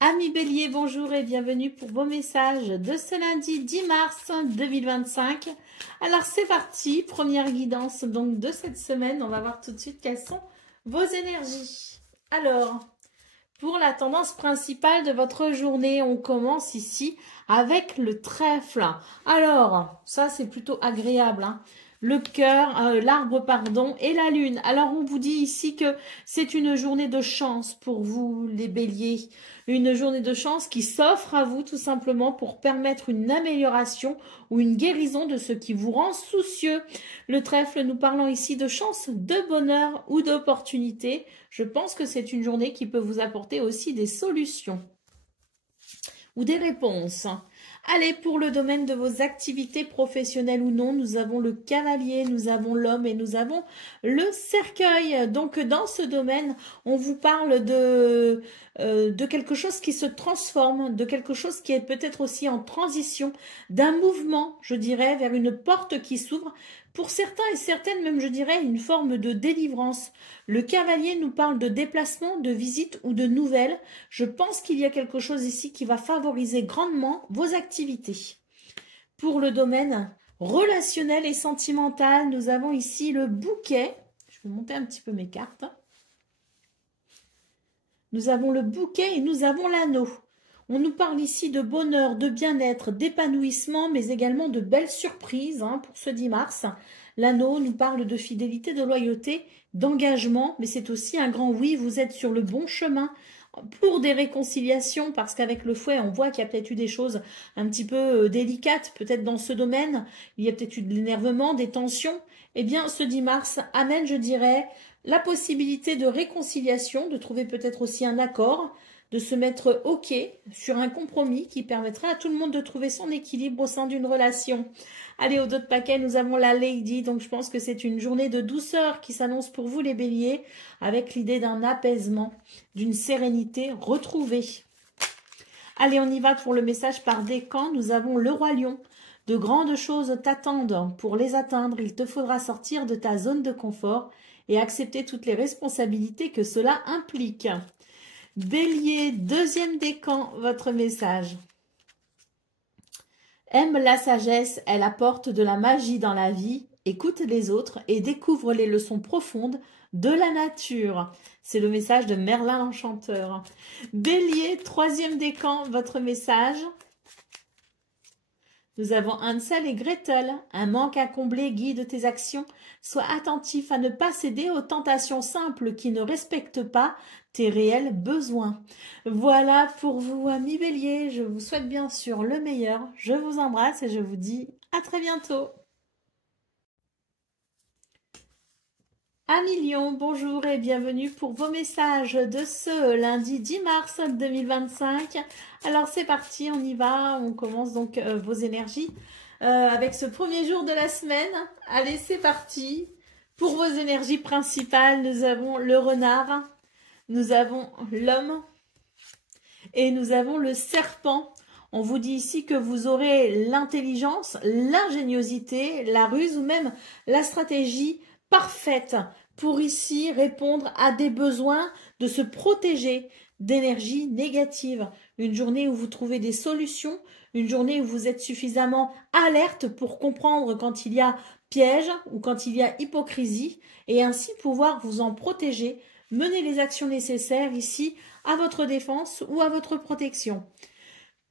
Amis Bélier, bonjour et bienvenue pour vos messages de ce lundi 10 mars 2025. Alors c'est parti, première guidance donc de cette semaine. On va voir tout de suite quelles sont vos énergies. Alors, pour la tendance principale de votre journée, on commence ici avec le trèfle. Alors, ça c'est plutôt agréable, hein. Le cœur, l'arbre, pardon, et la lune. Alors, on vous dit ici que c'est une journée de chance pour vous, les béliers. Une journée de chance qui s'offre à vous tout simplement pour permettre une amélioration ou une guérison de ce qui vous rend soucieux. Le trèfle, nous parlons ici de chance, de bonheur ou d'opportunité. Je pense que c'est une journée qui peut vous apporter aussi des solutions ou des réponses. Allez, pour le domaine de vos activités professionnelles ou non, nous avons le cavalier, nous avons l'homme et nous avons le cercueil. Donc, dans ce domaine, on vous parle de quelque chose qui se transforme, de quelque chose qui est peut-être aussi en transition, d'un mouvement, je dirais, vers une porte qui s'ouvre. Pour certains et certaines, même, je dirais, une forme de délivrance. Le cavalier nous parle de déplacement, de visite ou de nouvelles. Je pense qu'il y a quelque chose ici qui va favoriser grandement vos activités. Pour le domaine relationnel et sentimental, nous avons ici le bouquet. Je vais monter un petit peu mes cartes. Nous avons le bouquet et nous avons l'anneau. On nous parle ici de bonheur, de bien-être, d'épanouissement, mais également de belles surprises pour ce 10 mars. L'anneau nous parle de fidélité, de loyauté, d'engagement, mais c'est aussi un grand oui, vous êtes sur le bon chemin pour des réconciliations, parce qu'avec le fouet, on voit qu'il y a peut-être eu des choses un petit peu délicates, peut-être dans ce domaine, il y a peut-être eu de l'énervement, des tensions. Eh bien, ce 10 mars amène, je dirais, la possibilité de réconciliation, de trouver peut-être aussi un accord, de se mettre OK sur un compromis qui permettrait à tout le monde de trouver son équilibre au sein d'une relation. Allez, au dos de paquet, nous avons la Lady, donc je pense que c'est une journée de douceur qui s'annonce pour vous les béliers, avec l'idée d'un apaisement, d'une sérénité retrouvée. Allez, on y va pour le message par décan. Nous avons le roi lion. De grandes choses t'attendent. Pour les atteindre, il te faudra sortir de ta zone de confort et accepter toutes les responsabilités que cela implique. Bélier, deuxième décan, votre message. Aime la sagesse, elle apporte de la magie dans la vie. Écoute les autres et découvre les leçons profondes de la nature. C'est le message de Merlin l'Enchanteur. Bélier, troisième décan, votre message. Nous avons Hansel et Gretel. Un manque à combler guide tes actions. Sois attentif à ne pas céder aux tentations simples qui ne respectent pas tes réels besoins. Voilà pour vous, amis Bélier. Je vous souhaite bien sûr le meilleur. Je vous embrasse et je vous dis à très bientôt. Amis Lion, bonjour et bienvenue pour vos messages de ce lundi 10 mars 2025. Alors c'est parti, on y va, on commence donc vos énergies avec ce premier jour de la semaine. Allez, c'est parti. Pour vos énergies principales, nous avons le renard, nous avons l'homme et nous avons le serpent. On vous dit ici que vous aurez l'intelligence, l'ingéniosité, la ruse ou même la stratégie parfaite pour ici répondre à des besoins de se protéger d'énergie négative. Une journée où vous trouvez des solutions, une journée où vous êtes suffisamment alerte pour comprendre quand il y a piège ou quand il y a hypocrisie et ainsi pouvoir vous en protéger, mener les actions nécessaires ici à votre défense ou à votre protection.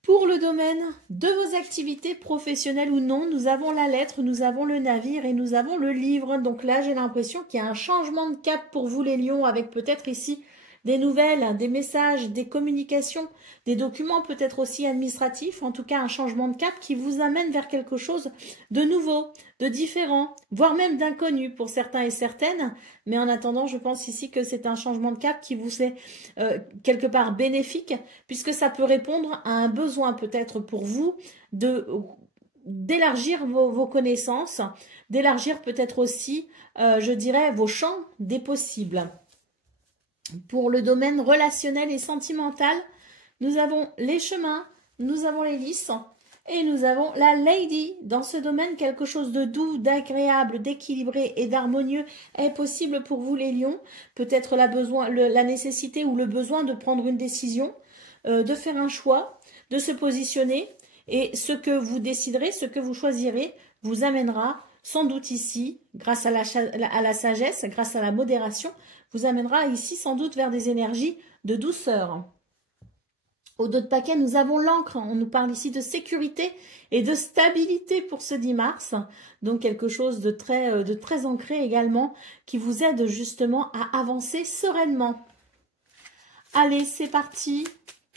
Pour le domaine de vos activités professionnelles ou non, nous avons la lettre, nous avons le navire et nous avons le livre. Donc là, j'ai l'impression qu'il y a un changement de cap pour vous les lions avec peut-être ici des nouvelles, des messages, des communications, des documents peut-être aussi administratifs, en tout cas un changement de cap qui vous amène vers quelque chose de nouveau, de différent, voire même d'inconnu pour certains et certaines. Mais en attendant, je pense ici que c'est un changement de cap qui vous est quelque part bénéfique, puisque ça peut répondre à un besoin peut-être pour vous d'élargir vos connaissances, d'élargir peut-être aussi, je dirais, vos champs des possibles. Pour le domaine relationnel et sentimental, nous avons les chemins, nous avons les lys et nous avons la Lady. Dans ce domaine, quelque chose de doux, d'agréable, d'équilibré et d'harmonieux est possible pour vous les lions. Peut-être la nécessité ou le besoin de prendre une décision. de faire un choix, de se positionner. Et ce que vous déciderez, ce que vous choisirez, vous amènera sans doute ici, grâce à la sagesse, grâce à la modération, vous amènera ici sans doute vers des énergies de douceur. Au dos de paquet, nous avons l'encre. On nous parle ici de sécurité et de stabilité pour ce 10 mars. Donc quelque chose de très ancré également qui vous aide justement à avancer sereinement. Allez, c'est parti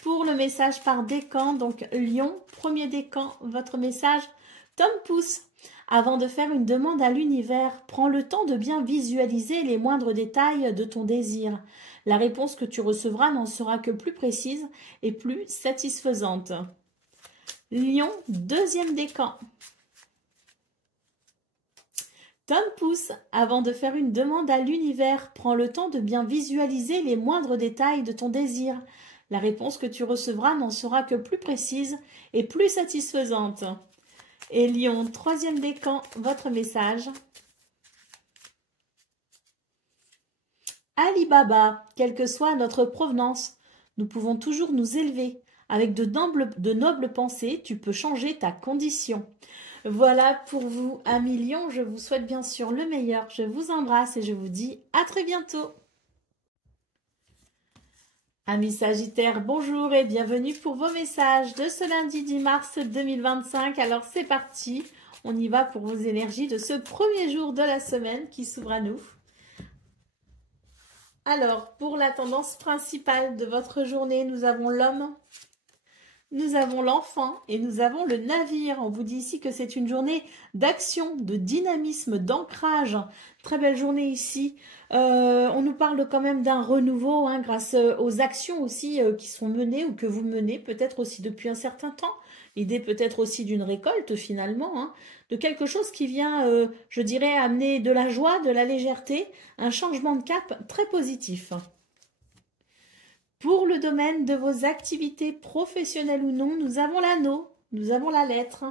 pour le message par décan. Donc Lion, premier décan, votre message. Tom Pouce. Avant de faire une demande à l'univers, prends le temps de bien visualiser les moindres détails de ton désir. La réponse que tu recevras n'en sera que plus précise et plus satisfaisante. Lion, deuxième décan. Tom Pouce, avant de faire une demande à l'univers, prends le temps de bien visualiser les moindres détails de ton désir. La réponse que tu recevras n'en sera que plus précise et plus satisfaisante. Et Lion, troisième décan, votre message. Ali Baba, quelle que soit notre provenance, nous pouvons toujours nous élever. Avec de nobles pensées, tu peux changer ta condition. Voilà pour vous, amis Lion. Je vous souhaite bien sûr le meilleur. Je vous embrasse et je vous dis à très bientôt. Amis Sagittaires, bonjour et bienvenue pour vos messages de ce lundi 10 mars 2025. Alors c'est parti, on y va pour vos énergies de ce premier jour de la semaine qui s'ouvre à nous. Alors, pour la tendance principale de votre journée, nous avons l'homme, nous avons l'enfant et nous avons le navire. On vous dit ici que c'est une journée d'action, de dynamisme, d'ancrage. Très belle journée ici. On nous parle quand même d'un renouveau hein, grâce aux actions aussi qui sont menées ou que vous menez peut-être aussi depuis un certain temps. L'idée peut-être aussi d'une récolte finalement, hein, de quelque chose qui vient, je dirais, amener de la joie, de la légèreté, un changement de cap très positif. Pour le domaine de vos activités professionnelles ou non, nous avons l'anneau, nous avons la lettre.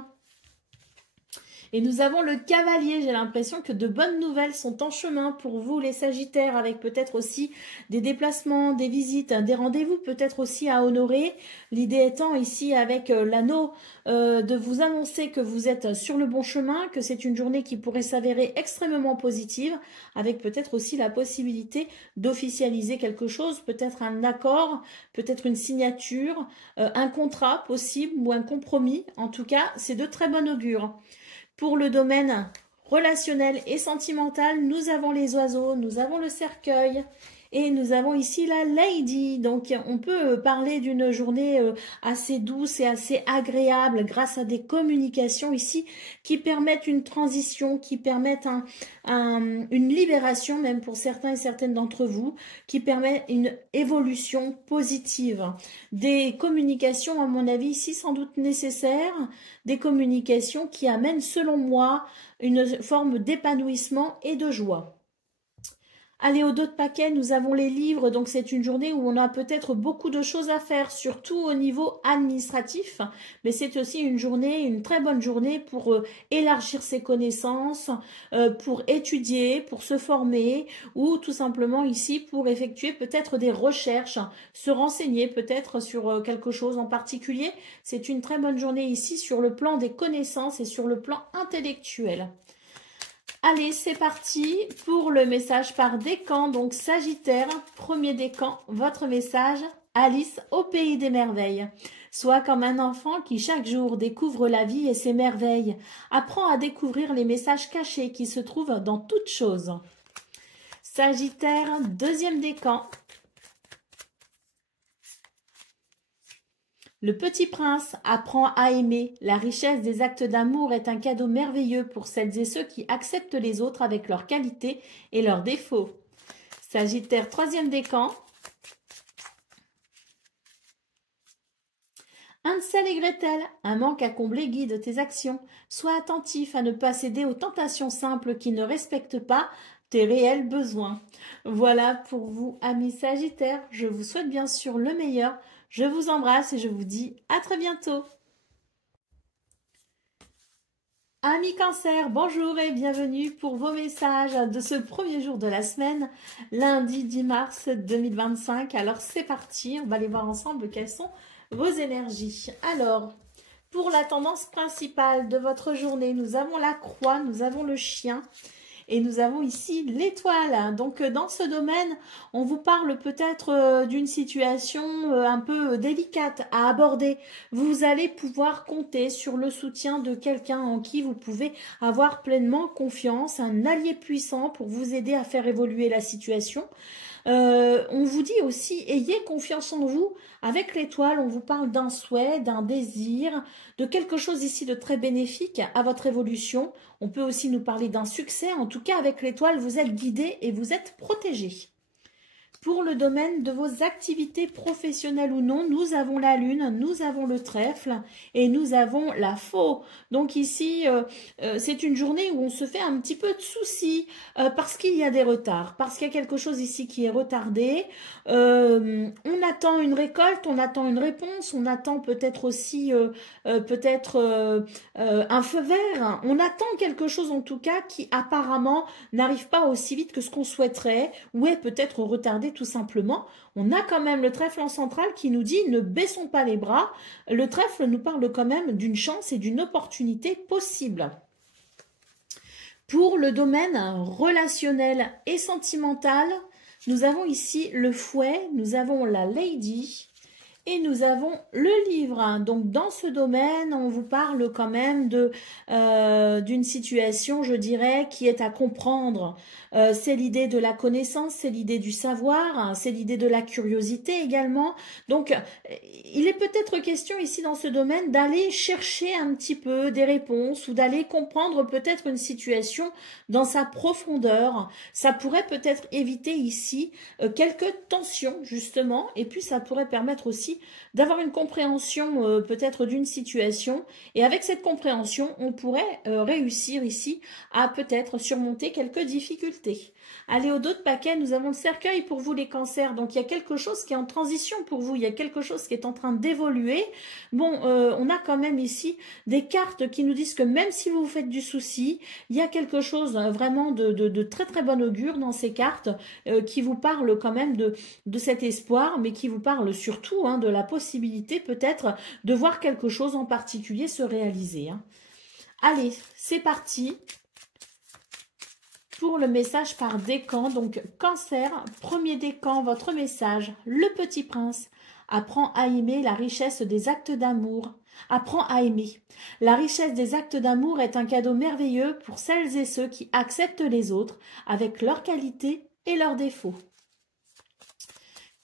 Et nous avons le cavalier. J'ai l'impression que de bonnes nouvelles sont en chemin pour vous les Sagittaires, avec peut-être aussi des déplacements, des visites, des rendez-vous peut-être aussi à honorer. L'idée étant ici avec l'anneau de vous annoncer que vous êtes sur le bon chemin, que c'est une journée qui pourrait s'avérer extrêmement positive, avec peut-être aussi la possibilité d'officialiser quelque chose, peut-être un accord, peut-être une signature, un contrat possible ou un compromis. En tout cas, c'est de très bon augure. Pour le domaine relationnel et sentimental, nous avons les oiseaux, nous avons le cercueil et nous avons ici la Lady. Donc on peut parler d'une journée assez douce et assez agréable grâce à des communications ici qui permettent une transition, qui permettent une libération même pour certains et certaines d'entre vous, qui permet une évolution positive. Des communications à mon avis ici sans doute nécessaires, des communications qui amènent selon moi une forme d'épanouissement et de joie. Allez, au dos de paquet, nous avons les livres, donc c'est une journée où on a peut-être beaucoup de choses à faire, surtout au niveau administratif, mais c'est aussi une journée, une très bonne journée pour élargir ses connaissances, pour étudier, pour se former, ou tout simplement ici pour effectuer peut-être des recherches, se renseigner peut-être sur quelque chose en particulier. C'est une très bonne journée ici sur le plan des connaissances et sur le plan intellectuel. Allez, c'est parti pour le message par décan. Donc Sagittaire, premier décan, votre message, Alice au pays des merveilles. Sois comme un enfant qui chaque jour découvre la vie et ses merveilles. Apprends à découvrir les messages cachés qui se trouvent dans toute chose. Sagittaire, deuxième décan. Le petit prince apprend à aimer. La richesse des actes d'amour est un cadeau merveilleux pour celles et ceux qui acceptent les autres avec leurs qualités et leurs défauts. Sagittaire, troisième décan. Hansel et Gretel, un manque à combler guide tes actions. Sois attentif à ne pas céder aux tentations simples qui ne respectent pas tes réels besoins. Voilà pour vous, amis Sagittaires. Je vous souhaite bien sûr le meilleur. Je vous embrasse et je vous dis à très bientôt. Amis Cancer, bonjour et bienvenue pour vos messages de ce premier jour de la semaine, lundi 10 mars 2025. Alors c'est parti, on va aller voir ensemble quelles sont vos énergies. Alors, pour la tendance principale de votre journée, nous avons la croix, nous avons le chien. Et nous avons ici l'étoile. Donc dans ce domaine, on vous parle peut-être d'une situation un peu délicate à aborder. Vous allez pouvoir compter sur le soutien de quelqu'un en qui vous pouvez avoir pleinement confiance, un allié puissant pour vous aider à faire évoluer la situation. On vous dit aussi, ayez confiance en vous. Avec l'étoile, on vous parle d'un souhait, d'un désir, de quelque chose ici de très bénéfique à votre évolution. On peut aussi nous parler d'un succès. En tout cas, avec l'étoile, vous êtes guidé et vous êtes protégé. Pour le domaine de vos activités professionnelles ou non, nous avons la lune, nous avons le trèfle et nous avons la faux. Donc ici, c'est une journée où on se fait un petit peu de soucis parce qu'il y a des retards, parce qu'il y a quelque chose ici qui est retardé. On attend une récolte, on attend une réponse, on attend peut-être aussi un feu vert. On attend quelque chose en tout cas qui apparemment n'arrive pas aussi vite que ce qu'on souhaiterait ou est peut-être retardé tout simplement. On a quand même le trèfle en centrale qui nous dit ne baissons pas les bras. Le trèfle nous parle quand même d'une chance et d'une opportunité possible. Pour le domaine relationnel et sentimental, nous avons ici le fouet, nous avons la lady et nous avons le livre. Donc dans ce domaine, on vous parle quand même d'une situation, je dirais, qui est à comprendre. C'est l'idée de la connaissance, c'est l'idée du savoir, c'est l'idée de la curiosité également. Donc il est peut-être question ici dans ce domaine d'aller chercher un petit peu des réponses ou d'aller comprendre peut-être une situation dans sa profondeur. Ça pourrait peut-être éviter ici quelques tensions justement, et puis ça pourrait permettre aussi d'avoir une compréhension peut-être d'une situation, et avec cette compréhension on pourrait réussir ici à peut-être surmonter quelques difficultés. Allez, au dos de paquet, nous avons le cercueil pour vous les cancers, donc il y a quelque chose qui est en transition pour vous, il y a quelque chose qui est en train d'évoluer. Bon, on a quand même ici des cartes qui nous disent que même si vous vous faites du souci, il y a quelque chose vraiment de très très bon augure dans ces cartes qui vous parle quand même de cet espoir, mais qui vous parle surtout de la possibilité peut-être de voir quelque chose en particulier se réaliser. Allez, c'est parti pour le message par décan. Donc cancer, premier décan, votre message, le petit prince. Apprends à aimer la richesse des actes d'amour. Apprends à aimer. La richesse des actes d'amour est un cadeau merveilleux pour celles et ceux qui acceptent les autres avec leurs qualités et leurs défauts.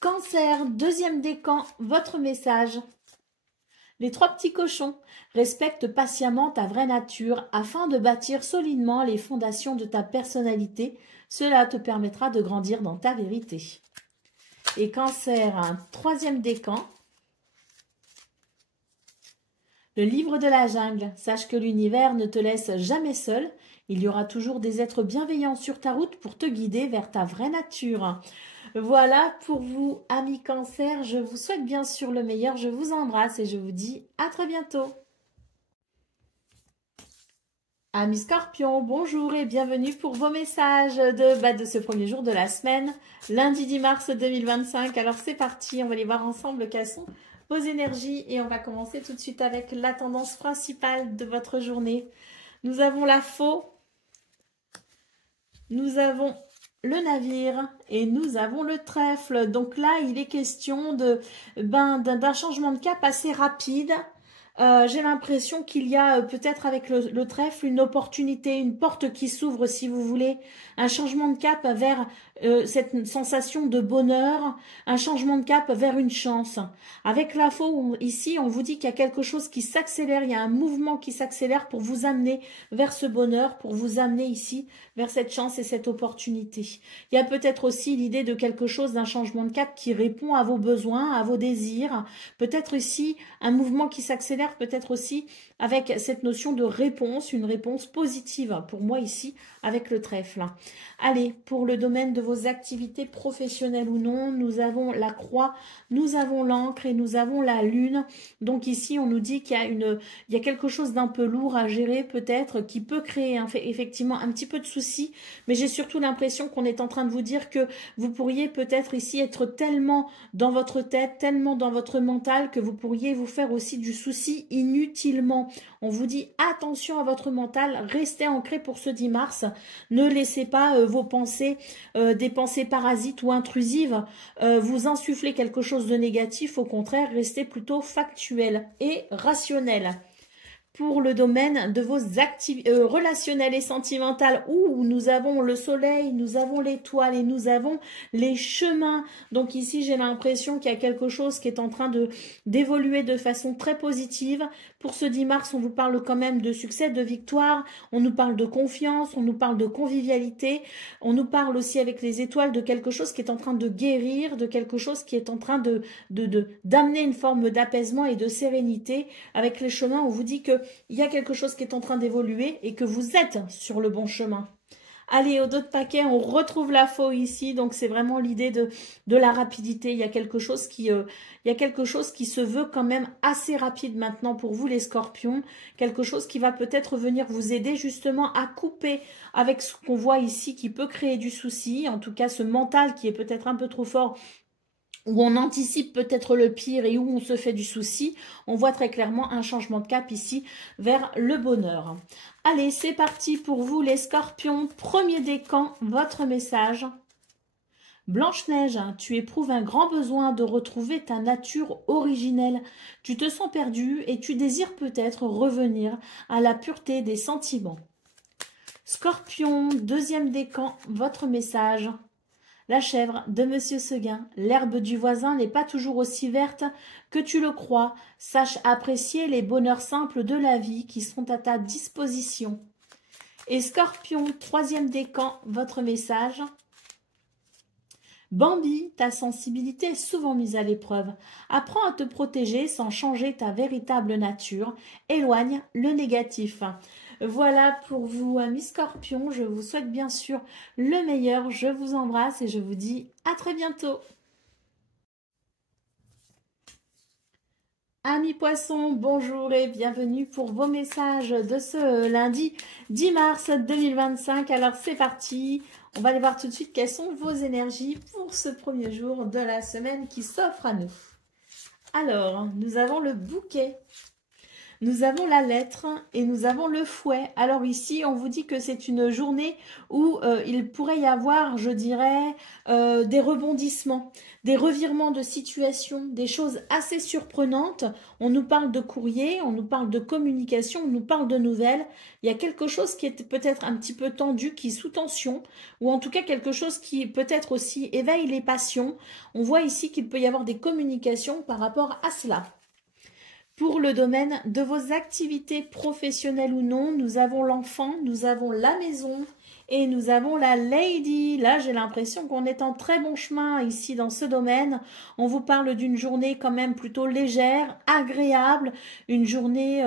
Cancer, deuxième décan, votre message. Les trois petits cochons, respecte patiemment ta vraie nature afin de bâtir solidement les fondations de ta personnalité. Cela te permettra de grandir dans ta vérité. Et Cancer, un troisième décan. Le livre de la jungle, sache que l'univers ne te laisse jamais seul. Il y aura toujours des êtres bienveillants sur ta route pour te guider vers ta vraie nature. Voilà pour vous, amis Cancer. Je vous souhaite bien sûr le meilleur. Je vous embrasse et je vous dis à très bientôt. Amis Scorpions, bonjour et bienvenue pour vos messages de ce premier jour de la semaine, lundi 10 mars 2025. Alors c'est parti, on va aller voir ensemble quelles sont vos énergies et on va commencer tout de suite avec la tendance principale de votre journée. Nous avons la faux, nous avons le navire et nous avons le trèfle. Donc là, il est question d'un changement de cap assez rapide. J'ai l'impression qu'il y a peut-être avec le trèfle une opportunité, une porte qui s'ouvre si vous voulez, un changement de cap vers cette sensation de bonheur, un changement de cap vers une chance. Avec la faux, ici, on vous dit qu'il y a quelque chose qui s'accélère, il y a un mouvement qui s'accélère pour vous amener vers ce bonheur, pour vous amener ici vers cette chance et cette opportunité. Il y a peut-être aussi l'idée de quelque chose, d'un changement de cap qui répond à vos besoins, à vos désirs. Peut-être ici un mouvement qui s'accélère, peut-être aussi avec cette notion de réponse, une réponse positive pour moi ici avec le trèfle. Allez, pour le domaine de vos activités professionnelles ou non. Nous avons la croix, nous avons l'encre et nous avons la lune. Donc ici, on nous dit qu'il y a il y a quelque chose d'un peu lourd à gérer peut-être, qui peut créer effectivement un petit peu de soucis. Mais j'ai surtout l'impression qu'on est en train de vous dire que vous pourriez peut-être ici être tellement dans votre tête, tellement dans votre mental que vous pourriez vous faire aussi du souci inutilement. On vous dit attention à votre mental, restez ancré pour ce 10 mars. Ne laissez pas vos pensées, des pensées parasites ou intrusives, vous insuffler quelque chose de négatif. Au contraire, restez plutôt factuel et rationnel. Pour le domaine de vos activités relationnelles et sentimentales, où nous avons le soleil, nous avons l'étoile et nous avons les chemins. Donc ici, j'ai l'impression qu'il y a quelque chose qui est en train d'évoluer de façon très positive. Pour ce 10 mars, on vous parle quand même de succès, de victoire, on nous parle de confiance, on nous parle de convivialité, on nous parle aussi avec les étoiles de quelque chose qui est en train de guérir, de quelque chose qui est en train d'amener une forme d'apaisement et de sérénité. Avec les chemins, on vous dit que il y a quelque chose qui est en train d'évoluer et que vous êtes sur le bon chemin. Allez, au dos de paquet, on retrouve la faux ici. Donc, c'est vraiment l'idée de la rapidité. Il y a quelque chose qui se veut quand même assez rapide maintenant pour vous, les scorpions. Quelque chose qui va peut-être venir vous aider justement à couper avec ce qu'on voit ici qui peut créer du souci. En tout cas, ce mental qui est peut-être un peu trop fort, où on anticipe peut-être le pire et où on se fait du souci. On voit très clairement un changement de cap ici vers le bonheur. Allez, c'est parti pour vous les scorpions. Premier décan, votre message. Blanche-Neige, tu éprouves un grand besoin de retrouver ta nature originelle. Tu te sens perdu et tu désires peut-être revenir à la pureté des sentiments. Scorpion, deuxième décan, votre message. La chèvre de Monsieur Seguin, l'herbe du voisin n'est pas toujours aussi verte que tu le crois. Sache apprécier les bonheurs simples de la vie qui sont à ta disposition. Et Scorpion, troisième décan, votre message. Bambi, ta sensibilité est souvent mise à l'épreuve. Apprends à te protéger sans changer ta véritable nature. Éloigne le négatif. Voilà pour vous, amis scorpions. Je vous souhaite bien sûr le meilleur. Je vous embrasse et je vous dis à très bientôt. Amis poissons, bonjour et bienvenue pour vos messages de ce lundi 10 mars 2025. Alors c'est parti, on va aller voir tout de suite quelles sont vos énergies pour ce premier jour de la semaine qui s'offre à nous. Alors, nous avons le bouquet. Nous avons la lettre et nous avons le fouet. Alors ici, on vous dit que c'est une journée où il pourrait y avoir, je dirais, des rebondissements, des revirements de situation, des choses assez surprenantes. On nous parle de courrier, on nous parle de communication, on nous parle de nouvelles. Il y a quelque chose qui est peut-être un petit peu tendu, qui est sous tension, ou en tout cas quelque chose qui peut-être aussi éveille les passions. On voit ici qu'il peut y avoir des communications par rapport à cela. Pour le domaine de vos activités professionnelles ou non, nous avons l'enfant, nous avons la maison et nous avons la lady. Là, j'ai l'impression qu'on est en très bon chemin ici dans ce domaine. On vous parle d'une journée quand même plutôt légère, agréable, une journée,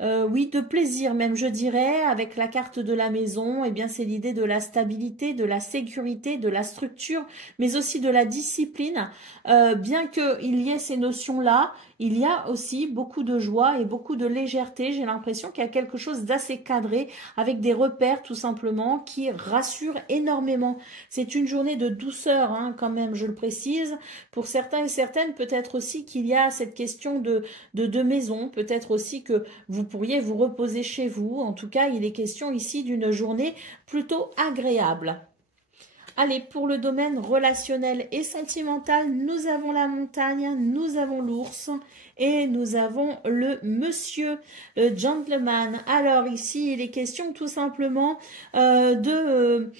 oui, de plaisir même, je dirais, avec la carte de la maison. Eh bien, c'est l'idée de la stabilité, de la sécurité, de la structure, mais aussi de la discipline. Bien qu'il y ait ces notions-là, il y a aussi beaucoup de joie et beaucoup de légèreté. J'ai l'impression qu'il y a quelque chose d'assez cadré avec des repères tout simplement qui rassurent énormément. C'est une journée de douceur hein, quand même, je le précise. Pour certains et certaines, peut-être aussi qu'il y a cette question de maison. Peut-être aussi que vous pourriez vous reposer chez vous. En tout cas, il est question ici d'une journée plutôt agréable. Allez, pour le domaine relationnel et sentimental, nous avons la montagne, nous avons l'ours et nous avons le monsieur, le gentleman. Alors ici, il est question tout simplement de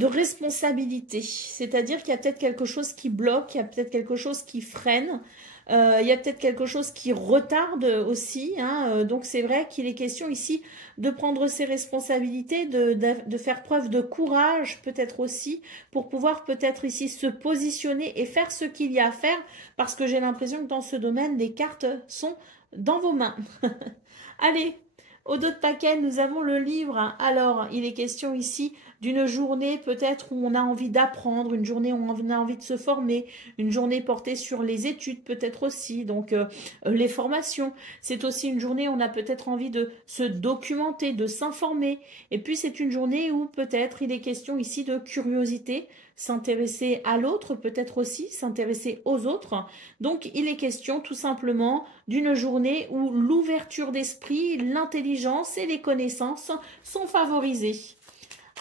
responsabilité. C'est-à-dire qu'il y a peut-être quelque chose qui bloque, il y a peut-être quelque chose qui freine. Il y a peut-être quelque chose qui retarde aussi, hein, donc c'est vrai qu'il est question ici de prendre ses responsabilités, de faire preuve de courage peut-être aussi, pour pouvoir peut-être ici se positionner et faire ce qu'il y a à faire, parce que j'ai l'impression que dans ce domaine, les cartes sont dans vos mains. Allez, au dos de paquet, nous avons le livre. Alors, il est question ici d'une journée peut-être où on a envie d'apprendre, une journée où on a envie de se former, une journée portée sur les études peut-être aussi, donc les formations. C'est aussi une journée où on a peut-être envie de se documenter, de s'informer. Et puis c'est une journée où peut-être il est question ici de curiosité, s'intéresser à l'autre, peut-être aussi s'intéresser aux autres. Donc il est question tout simplement d'une journée où l'ouverture d'esprit, l'intelligence et les connaissances sont favorisées.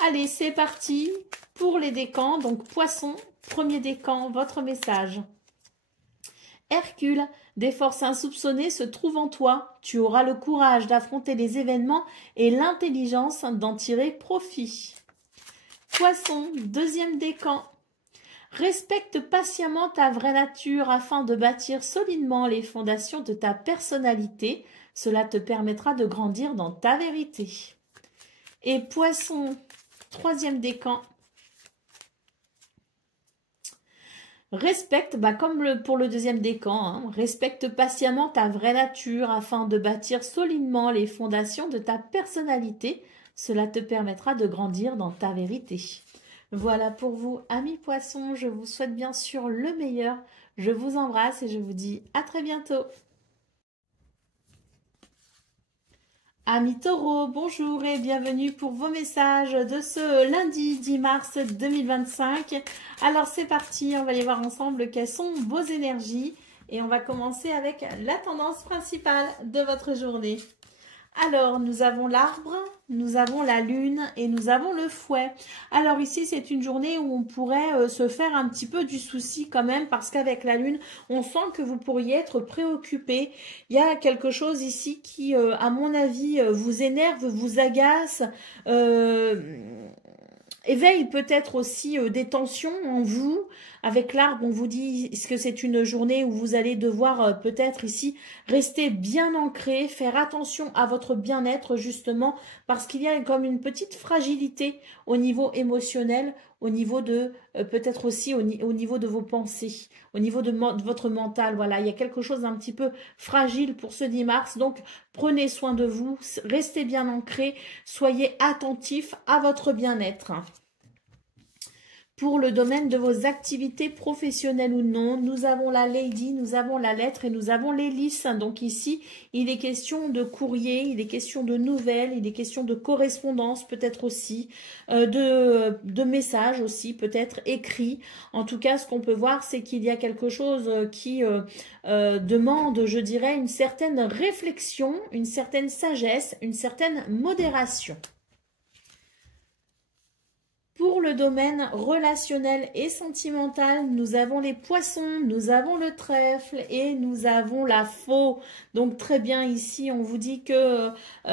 Allez, c'est parti pour les décans. Donc Poisson, premier décan, votre message. Hercule, des forces insoupçonnées se trouvent en toi. Tu auras le courage d'affronter les événements et l'intelligence d'en tirer profit. Poisson, deuxième décan. Respecte patiemment ta vraie nature afin de bâtir solidement les fondations de ta personnalité. Cela te permettra de grandir dans ta vérité. Et Poisson, troisième décan. Respecte, comme pour le deuxième décan, respecte patiemment ta vraie nature afin de bâtir solidement les fondations de ta personnalité. Cela te permettra de grandir dans ta vérité. Voilà pour vous, amis poissons. Je vous souhaite bien sûr le meilleur. Je vous embrasse et je vous dis à très bientôt. Amis taureaux, bonjour et bienvenue pour vos messages de ce lundi 10 mars 2025. Alors c'est parti, on va aller voir ensemble quelles sont vos énergies. Et on va commencer avec la tendance principale de votre journée. Alors, nous avons l'arbre, nous avons la lune et nous avons le fouet. Alors ici, c'est une journée où on pourrait se faire un petit peu du souci quand même parce qu'avec la lune, on sent que vous pourriez être préoccupé. Il y a quelque chose ici qui, à mon avis, vous énerve, vous agace, éveille peut-être aussi des tensions en vous. Avec l'arbre, on vous dit que c'est une journée où vous allez devoir peut-être ici rester bien ancré, faire attention à votre bien-être justement parce qu'il y a comme une petite fragilité au niveau émotionnel, au niveau de peut-être aussi au niveau de vos pensées, au niveau de votre mental. Voilà, il y a quelque chose d'un petit peu fragile pour ce 10 mars. Donc, prenez soin de vous, restez bien ancré, soyez attentifs à votre bien-être. Pour le domaine de vos activités professionnelles ou non, nous avons la Lady, nous avons la lettre et nous avons l'hélice. Donc ici, il est question de courrier, il est question de nouvelles, il est question de correspondance peut-être aussi, de messages aussi peut-être écrits. En tout cas, ce qu'on peut voir, c'est qu'il y a quelque chose qui demande, je dirais, une certaine réflexion, une certaine sagesse, une certaine modération. Pour le domaine relationnel et sentimental, nous avons les poissons, nous avons le trèfle et nous avons la faux. Donc très bien ici, on vous dit que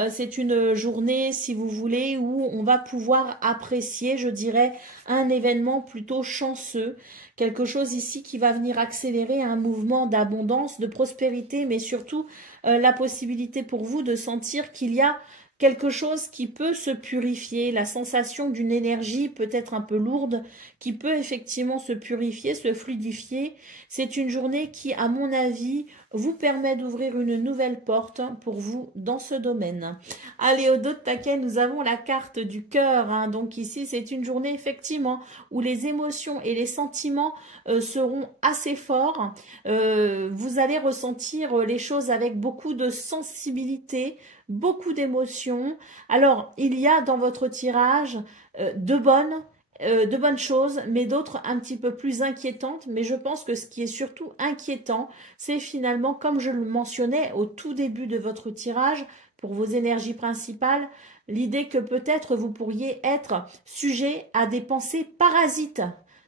c'est une journée, si vous voulez, où on va pouvoir apprécier, je dirais, un événement plutôt chanceux. Quelque chose ici qui va venir accélérer un mouvement d'abondance, de prospérité, mais surtout la possibilité pour vous de sentir qu'il y a quelque chose qui peut se purifier, la sensation d'une énergie peut-être un peu lourde, qui peut effectivement se purifier, se fluidifier. C'est une journée qui, à mon avis, vous permet d'ouvrir une nouvelle porte pour vous dans ce domaine. Allez, au dos de taquet, nous avons la carte du cœur. Donc ici, c'est une journée effectivement où les émotions et les sentiments seront assez forts. Vous allez ressentir les choses avec beaucoup de sensibilité, beaucoup d'émotions. Alors, il y a dans votre tirage de bonnes choses, mais d'autres un petit peu plus inquiétantes. Mais je pense que ce qui est surtout inquiétant, c'est finalement, comme je le mentionnais au tout début de votre tirage, pour vos énergies principales, l'idée que peut-être vous pourriez être sujet à des pensées parasites.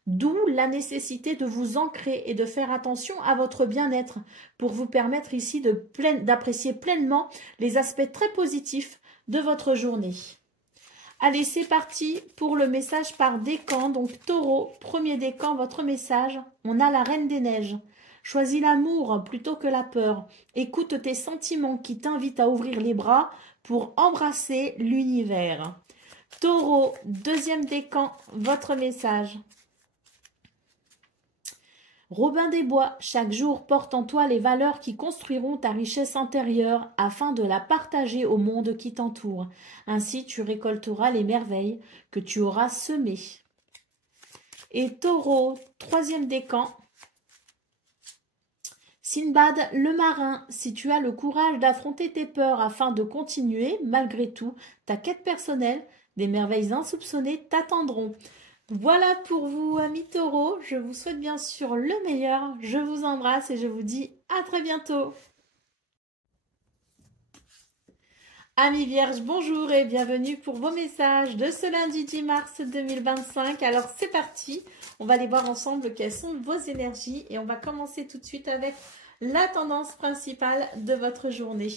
D'où la nécessité de vous ancrer et de faire attention à votre bien-être pour vous permettre ici d'apprécier pleinement les aspects très positifs de votre journée. Allez, c'est parti pour le message par décan. Donc taureau, premier décan, votre message. On a la reine des neiges. Choisis l'amour plutôt que la peur. Écoute tes sentiments qui t'invitent à ouvrir les bras pour embrasser l'univers. Taureau, deuxième décan, votre message. Robin des Bois, chaque jour porte en toi les valeurs qui construiront ta richesse intérieure afin de la partager au monde qui t'entoure. Ainsi tu récolteras les merveilles que tu auras semées. Et Taureau, troisième décan. Sinbad, le marin, si tu as le courage d'affronter tes peurs afin de continuer, malgré tout, ta quête personnelle, des merveilles insoupçonnées t'attendront. Voilà pour vous, amis taureaux. Je vous souhaite bien sûr le meilleur. Je vous embrasse et je vous dis à très bientôt. Amis vierges, bonjour et bienvenue pour vos messages de ce lundi 10 mars 2025. Alors c'est parti, on va aller voir ensemble quelles sont vos énergies et on va commencer tout de suite avec la tendance principale de votre journée.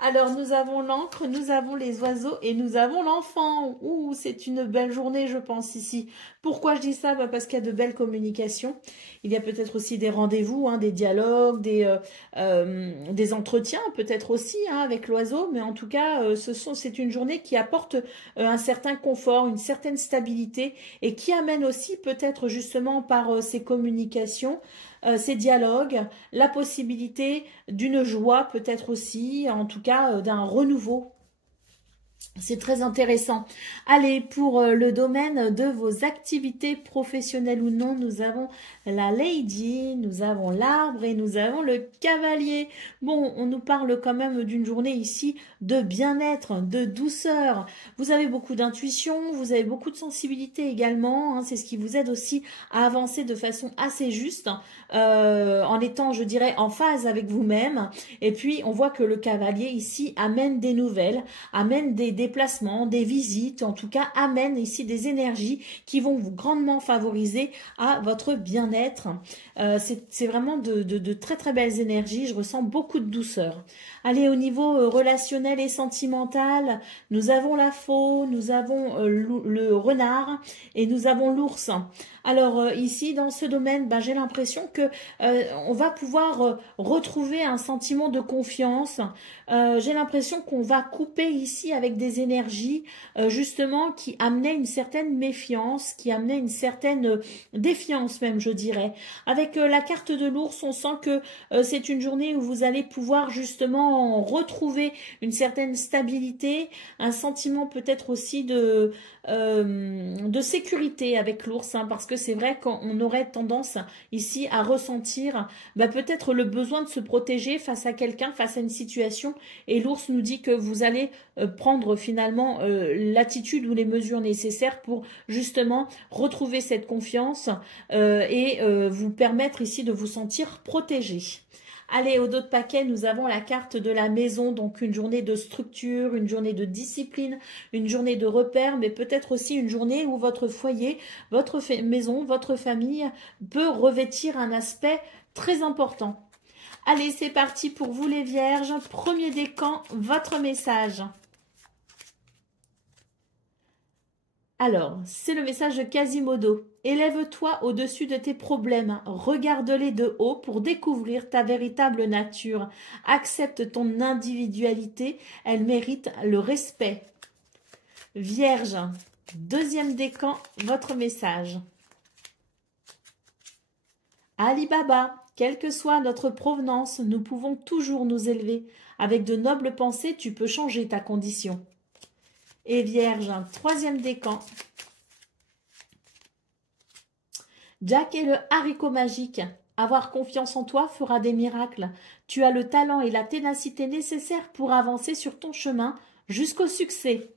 Alors nous avons l'encre, nous avons les oiseaux et nous avons l'enfant. Ouh, c'est une belle journée je pense ici. Pourquoi je dis ça? Parce qu'il y a de belles communications. Il y a peut-être aussi des rendez-vous, des dialogues, des entretiens peut-être aussi avec l'oiseau. Mais en tout cas, c'est une journée qui apporte un certain confort, une certaine stabilité et qui amène aussi peut-être justement par ces communications, ces dialogues, la possibilité d'une joie peut-être aussi, en tout cas d'un renouveau. C'est très intéressant. Allez, pour le domaine de vos activités professionnelles ou non, nous avons la Lady, nous avons l'arbre et nous avons le cavalier. Bon, on nous parle quand même d'une journée ici de bien-être, de douceur. Vous avez beaucoup d'intuition, vous avez beaucoup de sensibilité également. C'est ce qui vous aide aussi à avancer de façon assez juste, en étant, je dirais, en phase avec vous-même. Et puis, on voit que le cavalier ici amène des nouvelles, amène des déplacements, des visites, en tout cas amène ici des énergies qui vont vous grandement favoriser à votre bien-être. C'est vraiment de très très belles énergies, je ressens beaucoup de douceur. Allez, au niveau relationnel et sentimental, nous avons la faux, nous avons le renard et nous avons l'ours. Alors ici, dans ce domaine, j'ai l'impression que on va pouvoir retrouver un sentiment de confiance. J'ai l'impression qu'on va couper ici avec des énergies justement qui amenaient une certaine méfiance, qui amenaient une certaine défiance même, je dirais. Avec la carte de l'ours, on sent que c'est une journée où vous allez pouvoir justement retrouver une certaine stabilité, un sentiment peut-être aussi de sécurité avec l'ours, parce que c'est vrai qu'on aurait tendance ici à ressentir peut-être le besoin de se protéger face à quelqu'un, face à une situation, et l'ours nous dit que vous allez prendre finalement l'attitude ou les mesures nécessaires pour justement retrouver cette confiance et vous permettre ici de vous sentir protégé. Allez, au dos de paquet, nous avons la carte de la maison, donc une journée de structure, une journée de discipline, une journée de repère, mais peut-être aussi une journée où votre foyer, votre maison, votre famille peut revêtir un aspect très important. Allez, c'est parti pour vous les vierges. Premier décan, votre message. Alors, c'est le message de Quasimodo. Élève-toi au-dessus de tes problèmes, regarde-les de haut pour découvrir ta véritable nature. Accepte ton individualité, elle mérite le respect. Vierge, deuxième décan, votre message. Ali Baba, quelle que soit notre provenance, nous pouvons toujours nous élever. Avec de nobles pensées, tu peux changer ta condition. Et Vierge, troisième décan. Jack est le haricot magique. Avoir confiance en toi fera des miracles. Tu as le talent et la ténacité nécessaires pour avancer sur ton chemin jusqu'au succès.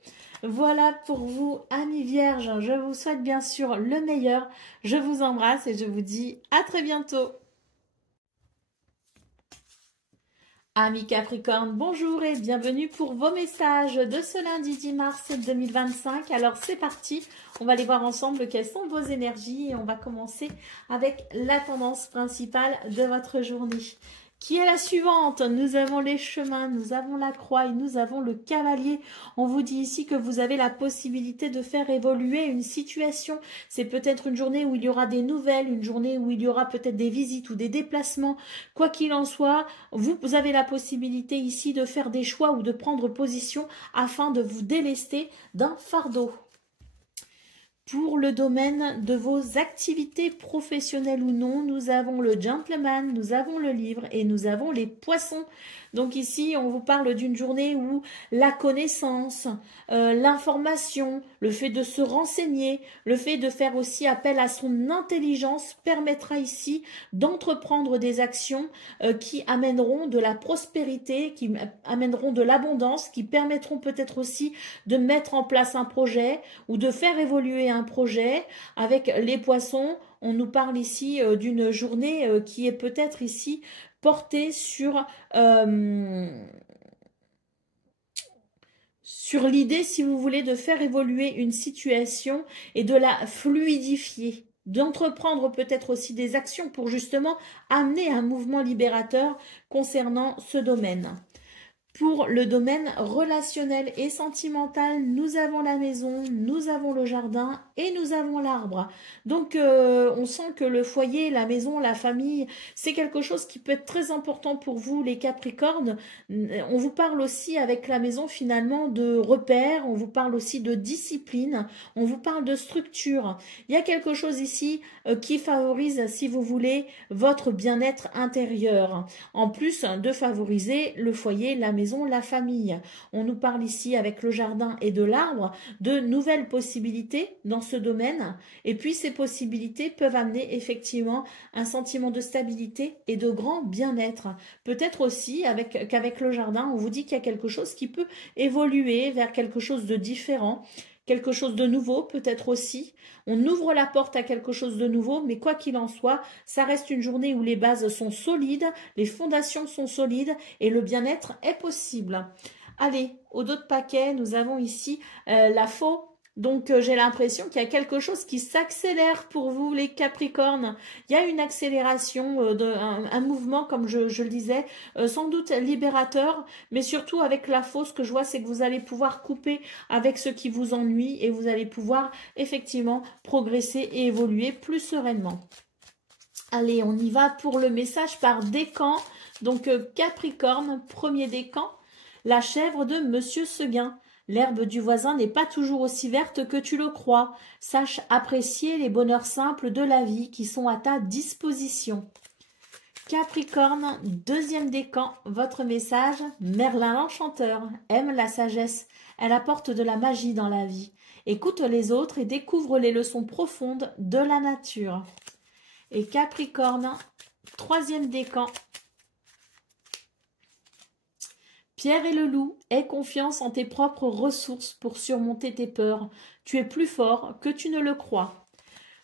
Voilà pour vous, amis vierges. Je vous souhaite bien sûr le meilleur. Je vous embrasse et je vous dis à très bientôt. Amis Capricorne, bonjour et bienvenue pour vos messages de ce lundi 10 mars 2025. Alors c'est parti, on va aller voir ensemble quelles sont vos énergies et on va commencer avec la tendance principale de votre journée. Qui est la suivante? Nous avons les chemins, nous avons la croix et nous avons le cavalier. On vous dit ici que vous avez la possibilité de faire évoluer une situation. C'est peut-être une journée où il y aura des nouvelles, une journée où il y aura peut-être des visites ou des déplacements. Quoi qu'il en soit, vous avez la possibilité ici de faire des choix ou de prendre position afin de vous délester d'un fardeau. Pour le domaine de vos activités professionnelles ou non, nous avons le gentleman, nous avons le livre et nous avons les poissons. Donc ici, on vous parle d'une journée où la connaissance, l'information, le fait de se renseigner, le fait de faire aussi appel à son intelligence permettra ici d'entreprendre des actions qui amèneront de la prospérité, qui amèneront de l'abondance, qui permettront peut-être aussi de mettre en place un projet ou de faire évoluer un projet. Avec les poissons, on nous parle ici d'une journée qui est peut-être ici portée sur l'idée, si vous voulez, de faire évoluer une situation et de la fluidifier, d'entreprendre peut-être aussi des actions pour justement amener un mouvement libérateur concernant ce domaine. Pour le domaine relationnel et sentimental, nous avons la maison, nous avons le jardin et nous avons l'arbre. Donc, on sent que le foyer, la maison, la famille, c'est quelque chose qui peut être très important pour vous, les Capricornes. On vous parle aussi avec la maison finalement de repères, on vous parle aussi de discipline, on vous parle de structure. Il y a quelque chose ici qui favorise, si vous voulez, votre bien-être intérieur. En plus de favoriser le foyer, la maison, la famille. On nous parle ici avec le jardin et de l'arbre de nouvelles possibilités dans ce domaine et puis ces possibilités peuvent amener effectivement un sentiment de stabilité et de grand bien-être. Peut-être aussi qu'avec le jardin, on vous dit qu'il y a quelque chose qui peut évoluer vers quelque chose de différent, quelque chose de nouveau peut-être aussi. On ouvre la porte à quelque chose de nouveau, mais quoi qu'il en soit, ça reste une journée où les bases sont solides, les fondations sont solides et le bien-être est possible. Allez, au dos de paquet, nous avons ici la faux. Donc, j'ai l'impression qu'il y a quelque chose qui s'accélère pour vous, les Capricornes. Il y a une accélération, un mouvement, comme je le disais, sans doute libérateur, mais surtout avec la fausse, ce que je vois, c'est que vous allez pouvoir couper avec ce qui vous ennuie et vous allez pouvoir effectivement progresser et évoluer plus sereinement. Allez, on y va pour le message par décan. Donc, Capricorne, premier décan, la chèvre de Monsieur Seguin. L'herbe du voisin n'est pas toujours aussi verte que tu le crois. Sache apprécier les bonheurs simples de la vie qui sont à ta disposition. Capricorne, deuxième décan, votre message. Merlin l'enchanteur aime la sagesse. Elle apporte de la magie dans la vie. Écoute les autres et découvre les leçons profondes de la nature. Et Capricorne, troisième décan. Pierre et le loup, aie confiance en tes propres ressources pour surmonter tes peurs. Tu es plus fort que tu ne le crois.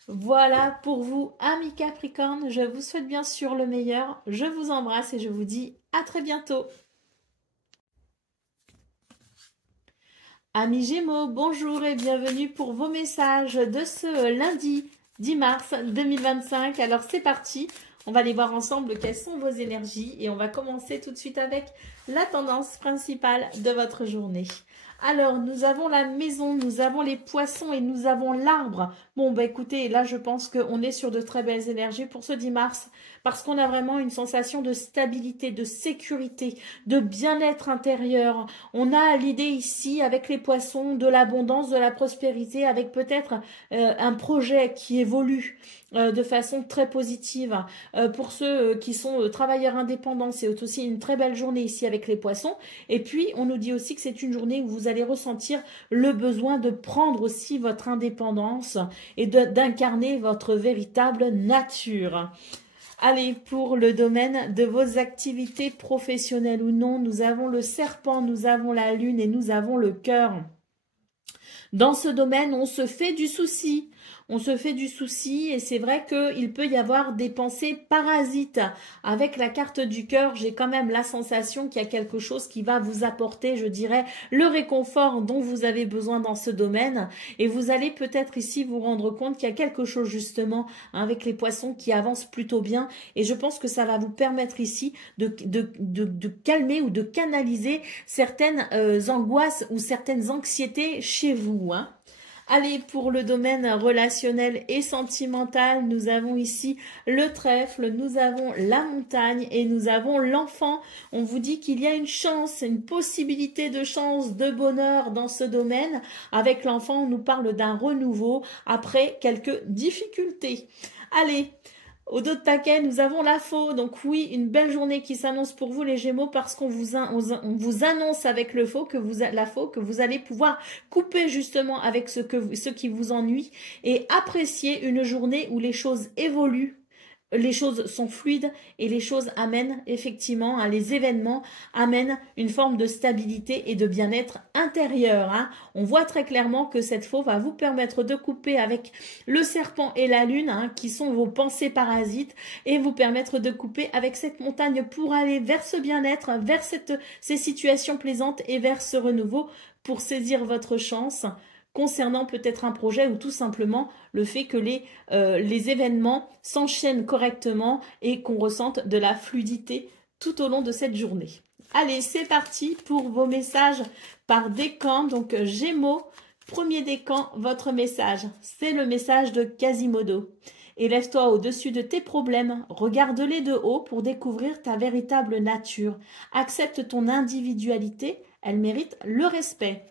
Voilà pour vous, amis Capricorne. Je vous souhaite bien sûr le meilleur. Je vous embrasse et je vous dis à très bientôt. Amis Gémeaux, bonjour et bienvenue pour vos messages de ce lundi 10 mars 2025. Alors c'est parti. On va aller voir ensemble quelles sont vos énergies et on va commencer tout de suite avec la tendance principale de votre journée. Alors, nous avons la maison, nous avons les poissons et nous avons l'arbre. Bon, bah écoutez, là, je pense qu'on est sur de très belles énergies pour ce 10 mars parce qu'on a vraiment une sensation de stabilité, de sécurité, de bien-être intérieur. On a l'idée ici, avec les poissons, de l'abondance, de la prospérité, avec peut-être un projet qui évolue de façon très positive. Pour ceux qui sont travailleurs indépendants, c'est aussi une très belle journée ici avec les poissons. Et puis, on nous dit aussi que c'est une journée où vous allez ressentir le besoin de prendre aussi votre indépendance et d'incarner votre véritable nature. Allez, pour le domaine de vos activités professionnelles ou non, nous avons le serpent, nous avons la lune et nous avons le cœur. Dans ce domaine, on se fait du souci. On se fait du souci et c'est vrai qu'il peut y avoir des pensées parasites. Avec la carte du cœur, j'ai quand même la sensation qu'il y a quelque chose qui va vous apporter, je dirais, le réconfort dont vous avez besoin dans ce domaine. Et vous allez peut-être ici vous rendre compte qu'il y a quelque chose justement avec les poissons qui avance plutôt bien. Et je pense que ça va vous permettre ici de calmer ou de canaliser certaines angoisses ou certaines anxiétés chez vous, hein. Allez, pour le domaine relationnel et sentimental, nous avons ici le trèfle, nous avons la montagne et nous avons l'enfant. On vous dit qu'il y a une chance, une possibilité de chance, de bonheur dans ce domaine. Avec l'enfant, on nous parle d'un renouveau après quelques difficultés. Allez, au dos de paquet, nous avons la faux. Donc oui, une belle journée qui s'annonce pour vous les Gémeaux parce qu'on vous annonce avec le faux la faux que vous allez pouvoir couper justement avec ce qui vous ennuie et apprécier une journée où les choses évoluent. Les choses sont fluides et les choses amènent effectivement, les événements amènent une forme de stabilité et de bien-être intérieur. On voit très clairement que cette faux va vous permettre de couper avec le serpent et la lune, qui sont vos pensées parasites, et vous permettre de couper avec cette montagne pour aller vers ce bien-être, vers ces situations plaisantes et vers ce renouveau pour saisir votre chance concernant peut-être un projet ou tout simplement le fait que les événements s'enchaînent correctement et qu'on ressente de la fluidité tout au long de cette journée. Allez, c'est parti pour vos messages par décan. Donc Gémeaux, premier décan, votre message, c'est le message de Quasimodo. Élève-toi au-dessus de tes problèmes, regarde-les de haut pour découvrir ta véritable nature. Accepte ton individualité, elle mérite le respect.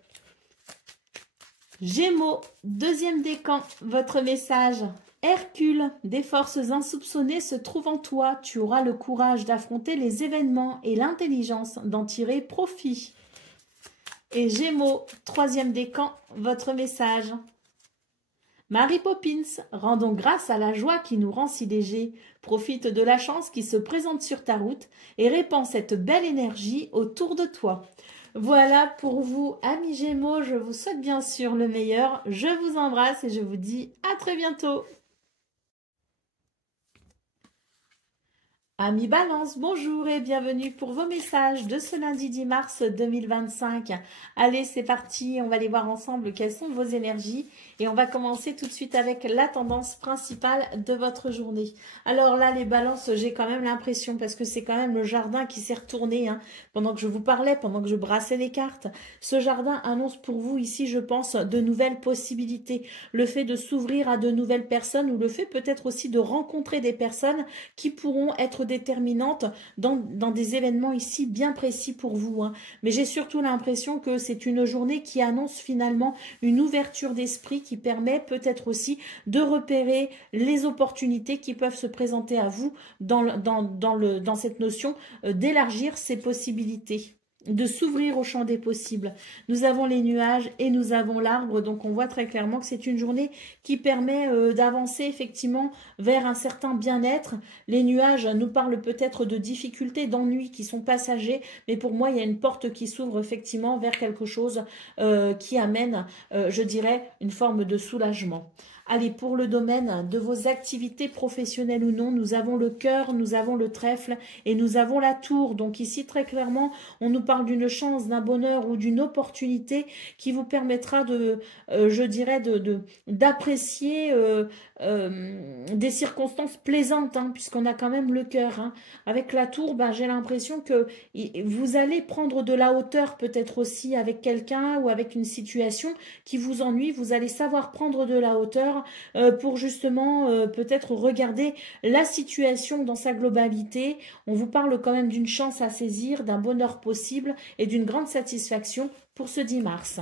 Gémeaux, deuxième décan, votre message. Hercule, des forces insoupçonnées se trouvent en toi. Tu auras le courage d'affronter les événements et l'intelligence d'en tirer profit. Et Gémeaux, troisième décan, votre message. Mary Poppins, rendons grâce à la joie qui nous rend si légers. Profite de la chance qui se présente sur ta route et répands cette belle énergie autour de toi. Voilà pour vous, amis Gémeaux, je vous souhaite bien sûr le meilleur. Je vous embrasse et je vous dis à très bientôt. Amis Balance, bonjour et bienvenue pour vos messages de ce lundi 10 mars 2025. Allez, c'est parti, on va aller voir ensemble quelles sont vos énergies et on va commencer tout de suite avec la tendance principale de votre journée. Alors là, les Balances, j'ai quand même l'impression, parce que c'est quand même le jardin qui s'est retourné pendant que je vous parlais, pendant que je brassais les cartes. Ce jardin annonce pour vous ici, je pense, de nouvelles possibilités. Le fait de s'ouvrir à de nouvelles personnes ou le fait peut-être aussi de rencontrer des personnes qui pourront être déterminante dans des événements ici bien précis pour vous. Mais j'ai surtout l'impression que c'est une journée qui annonce finalement une ouverture d'esprit qui permet peut-être aussi de repérer les opportunités qui peuvent se présenter à vous dans cette notion d'élargir ses possibilités, de s'ouvrir au champ des possibles. Nous avons les nuages et nous avons l'arbre, donc on voit très clairement que c'est une journée qui permet d'avancer effectivement vers un certain bien-être. Les nuages nous parlent peut-être de difficultés, d'ennuis qui sont passagers, mais pour moi il y a une porte qui s'ouvre effectivement vers quelque chose qui amène, je dirais, une forme de soulagement. Allez, pour le domaine de vos activités professionnelles ou non, nous avons le cœur, nous avons le trèfle et nous avons la tour. Donc ici, très clairement, on nous parle d'une chance, d'un bonheur ou d'une opportunité qui vous permettra de, je dirais, d'apprécier des circonstances plaisantes, puisqu'on a quand même le cœur. Avec la tour, j'ai l'impression que vous allez prendre de la hauteur peut-être aussi avec quelqu'un ou avec une situation qui vous ennuie. Vous allez savoir prendre de la hauteur pour justement peut-être regarder la situation dans sa globalité. On vous parle quand même d'une chance à saisir, d'un bonheur possible et d'une grande satisfaction pour ce 10 mars.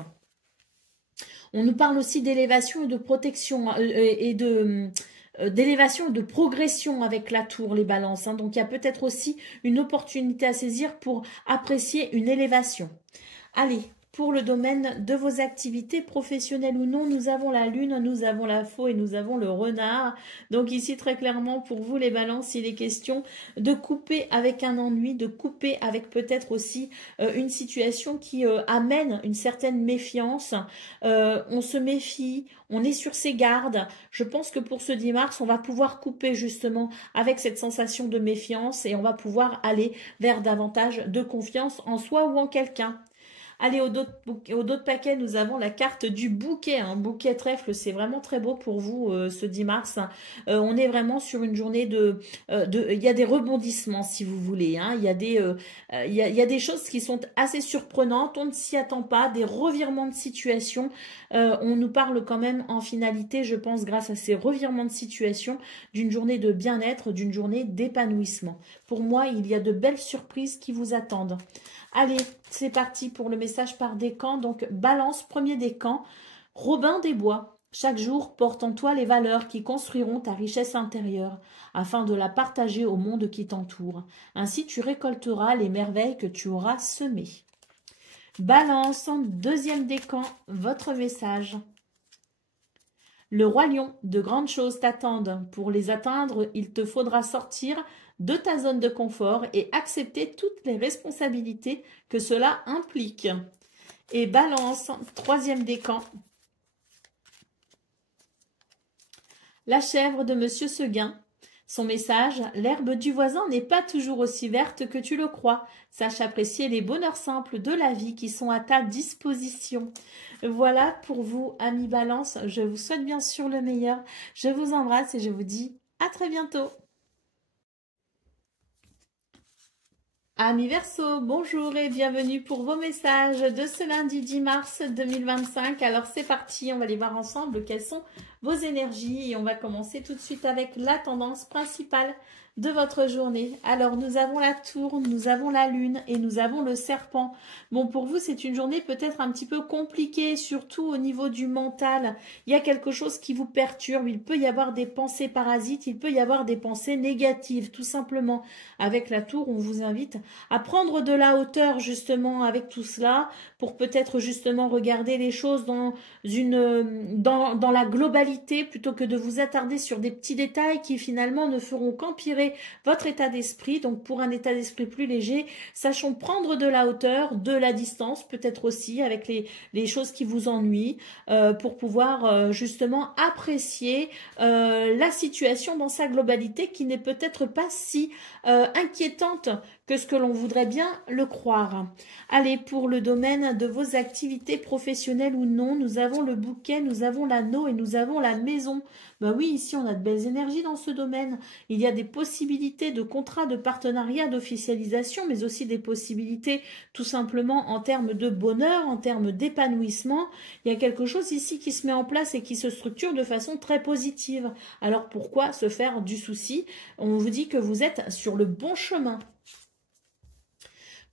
On nous parle aussi d'élévation et de protection et d'élévation et de progression avec la tour, les Balances. Donc il y a peut-être aussi une opportunité à saisir pour apprécier une élévation. Allez, pour le domaine de vos activités professionnelles ou non, nous avons la lune, nous avons la faux et nous avons le renard. Donc ici, très clairement, pour vous les Balances, il est question de couper avec un ennui, de couper avec peut-être aussi une situation qui amène une certaine méfiance. On se méfie, on est sur ses gardes. Je pense que pour ce 10 mars, on va pouvoir couper justement avec cette sensation de méfiance et on va pouvoir aller vers davantage de confiance en soi ou en quelqu'un. Allez, au dos de paquet, nous avons la carte du bouquet. Un bouquet trèfle, c'est vraiment très beau pour vous ce 10 mars. On est vraiment sur une journée il y a des rebondissements, si vous voulez. Hein. Il y a des choses qui sont assez surprenantes. On ne s'y attend pas. Des revirements de situation. On nous parle quand même en finalité, je pense, grâce à ces revirements de situation, d'une journée de bien-être, d'une journée d'épanouissement. Pour moi, il y a de belles surprises qui vous attendent. Allez, c'est parti pour le message par décan. Donc, Balance, premier décan. Robin des Bois. Chaque jour, porte en toi les valeurs qui construiront ta richesse intérieure, afin de la partager au monde qui t'entoure. Ainsi, tu récolteras les merveilles que tu auras semées. Balance, deuxième décan, votre message. Le roi lion, de grandes choses t'attendent. Pour les atteindre, il te faudra sortir de ta zone de confort et accepter toutes les responsabilités que cela implique. Et Balance, troisième décan. La chèvre de Monsieur Seguin. Son message, l'herbe du voisin n'est pas toujours aussi verte que tu le crois. Sache apprécier les bonheurs simples de la vie qui sont à ta disposition. Voilà pour vous, amis Balance. Je vous souhaite bien sûr le meilleur. Je vous embrasse et je vous dis à très bientôt. Amis Verseau, bonjour et bienvenue pour vos messages de ce lundi 10 mars 2025. Alors c'est parti, on va aller voir ensemble quelles sont vos énergies et on va commencer tout de suite avec la tendance principale de votre journée. Alors nous avons la tour, nous avons la lune et nous avons le serpent. Bon, pour vous c'est une journée peut-être un petit peu compliquée, surtout au niveau du mental. Il y a quelque chose qui vous perturbe, il peut y avoir des pensées parasites, il peut y avoir des pensées négatives tout simplement. Avec la tour, on vous invite à prendre de la hauteur justement avec tout cela pour peut-être justement regarder les choses dans la globalité plutôt que de vous attarder sur des petits détails qui finalement ne feront qu'empirer votre état d'esprit. Donc pour un état d'esprit plus léger, sachons prendre de la hauteur, de la distance peut-être aussi avec les choses qui vous ennuient pour pouvoir justement apprécier la situation dans sa globalité qui n'est peut-être pas si inquiétante que ce que l'on voudrait bien le croire. Allez, pour le domaine de vos activités professionnelles ou non, nous avons le bouquet, nous avons l'anneau et nous avons la maison. Ben oui, ici on a de belles énergies dans ce domaine. Il y a des possibilités de contrats, de partenariat, d'officialisation, mais aussi des possibilités tout simplement en termes de bonheur, en termes d'épanouissement. Il y a quelque chose ici qui se met en place et qui se structure de façon très positive. Alors pourquoi se faire du souci? On vous dit que vous êtes sur le bon chemin.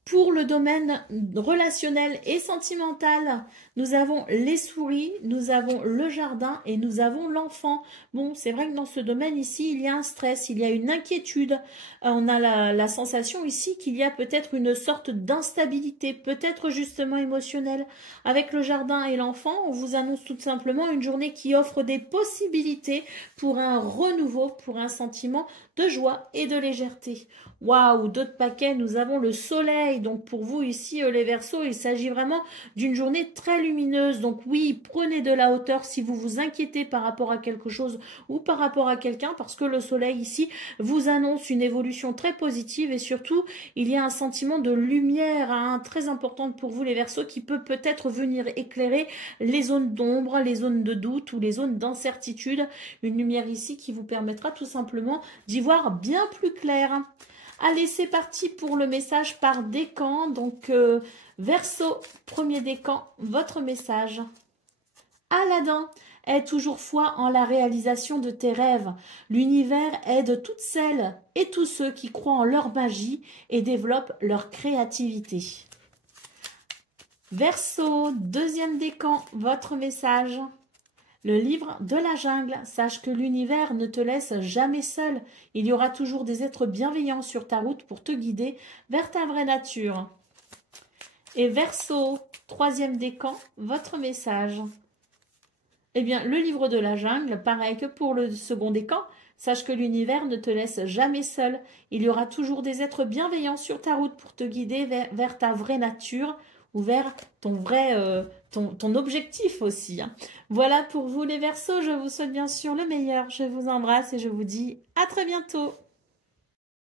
Pour le domaine relationnel et sentimental, nous avons les souris, nous avons le jardin et nous avons l'enfant. Bon, c'est vrai que dans ce domaine ici, il y a un stress, il y a une inquiétude. On a la sensation ici qu'il y a peut-être une sorte d'instabilité, peut-être justement émotionnelle. Avec le jardin et l'enfant, on vous annonce tout simplement une journée qui offre des possibilités pour un renouveau, pour un sentiment de joie et de légèreté. Waouh, d'autres paquets, nous avons le soleil. Donc pour vous ici, les Verseaux, il s'agit vraiment d'une journée très lumineuse. Donc oui, prenez de la hauteur si vous vous inquiétez par rapport à quelque chose ou par rapport à quelqu'un, parce que le soleil ici vous annonce une évolution très positive et surtout, il y a un sentiment de lumière très importante pour vous les Verseaux qui peut peut-être venir éclairer les zones d'ombre, les zones de doute ou les zones d'incertitude. Une lumière ici qui vous permettra tout simplement d'y voir bien plus clair. Allez, c'est parti pour le message par décan. Donc, Verseau, premier décan, votre message. Aladdin, aie toujours foi en la réalisation de tes rêves. L'univers aide toutes celles et tous ceux qui croient en leur magie et développent leur créativité. Verseau, deuxième décan, votre message. Le livre de la jungle, sache que l'univers ne te laisse jamais seul. Il y aura toujours des êtres bienveillants sur ta route pour te guider vers ta vraie nature. Et Verseau, troisième décan, votre message. Eh bien, le livre de la jungle, pareil que pour le second décan, sache que l'univers ne te laisse jamais seul. Il y aura toujours des êtres bienveillants sur ta route pour te guider vers ta vraie nature ou vers ton vrai... Ton objectif aussi. Voilà pour vous les Verseaux, je vous souhaite bien sûr le meilleur. Je vous embrasse et je vous dis à très bientôt.